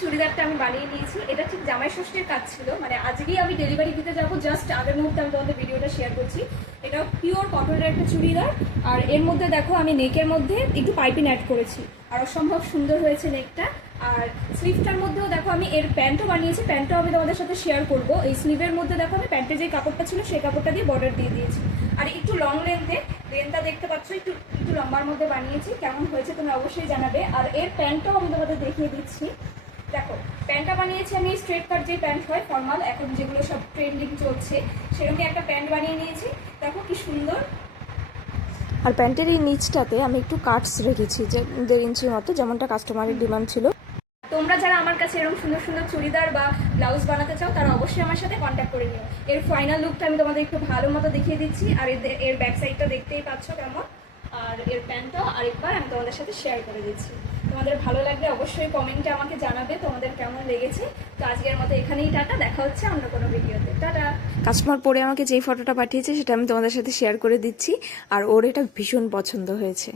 চুড়িদারটা আমি বানিয়ে নিয়েছি। এটা ঠিক জামাই ষষ্ঠীর কাজ ছিল, মানে আজকেই আমি ডেলিভারি দিতে যাবো, জাস্ট আগের মুহূর্তে আমি তোমাদের ভিডিওটা শেয়ার করছি। এটা পিওর কটনের একটা চুড়িদার, আর এর মধ্যে দেখো আমি নেকের মধ্যে একটু পাইপিং অ্যাড করেছি, আর অসম্ভব সুন্দর হয়েছে নেকটা। আর স্লিভটার মধ্যেও দেখো আমি এর প্যান্টও বানিয়েছি, প্যান্টটাও আমি তোমাদের সাথে শেয়ার করবো। এই স্লিভের মধ্যে দেখো আমি প্যান্টের যে কাপড়টা ছিল সেই কাপড়টা দিয়ে বর্ডার দিয়ে দিয়েছি, আর একটু লং লেন্থটা দেখতে পাচ্ছ, একটু একটু লম্বার মধ্যে বানিয়েছি। কেমন হয়েছে তুমি অবশ্যই জানাবে। আর এর প্যান্টটাও আমি তোমাদের দেখিয়ে দিচ্ছি। দেখো প্যান্টটা বানিয়েছি আমি স্ট্রেট কাট যে প্যান্ট হয় ফর্মাল, এখন যেগুলো সব ট্রেন্ডিং চলছে সেরকম একটা প্যান্ট বানিয়ে নিয়েছি। দেখো কি সুন্দর। আর প্যান্টের এই নিচটাতে আমি একটু কাটস রেখেছি, যে 1.5 ইঞ্চির মতো, যেমনটা কাস্টমারের ডিমান্ড ছিল। তোমরা যারা আমার কাছে এরকম সুন্দর সুন্দর চুড়িদার বা ব্লাউজ বানাতে চাও তারা অবশ্যই আমার সাথে কন্ট্যাক্ট করে নিও। এর ফাইনাল লুকটা আমি তোমাদের একটু ভালো মতো দেখিয়ে দিচ্ছি, আর এর ব্যাক সাইডটা দেখতেই পাচ্ছ কেমন, আর এর প্যান্টটাও আরেকবার আমি তোমাদের সাথে শেয়ার করে দিচ্ছি। তোমাদের ভালো লাগলে অবশ্যই কমেন্টে আমাকে জানাবে তোমাদের কেমন লেগেছে। তো আজকের মতো এখানেই টাটা, দেখা হচ্ছে অন্য কোনো ভিডিওতে। টাটা। কাস্টমার পরে আমাকে যেই ফটোটা পাঠিয়েছে সেটা আমি তোমাদের সাথে শেয়ার করে দিচ্ছি, আর ওর এটা ভীষণ পছন্দ হয়েছে।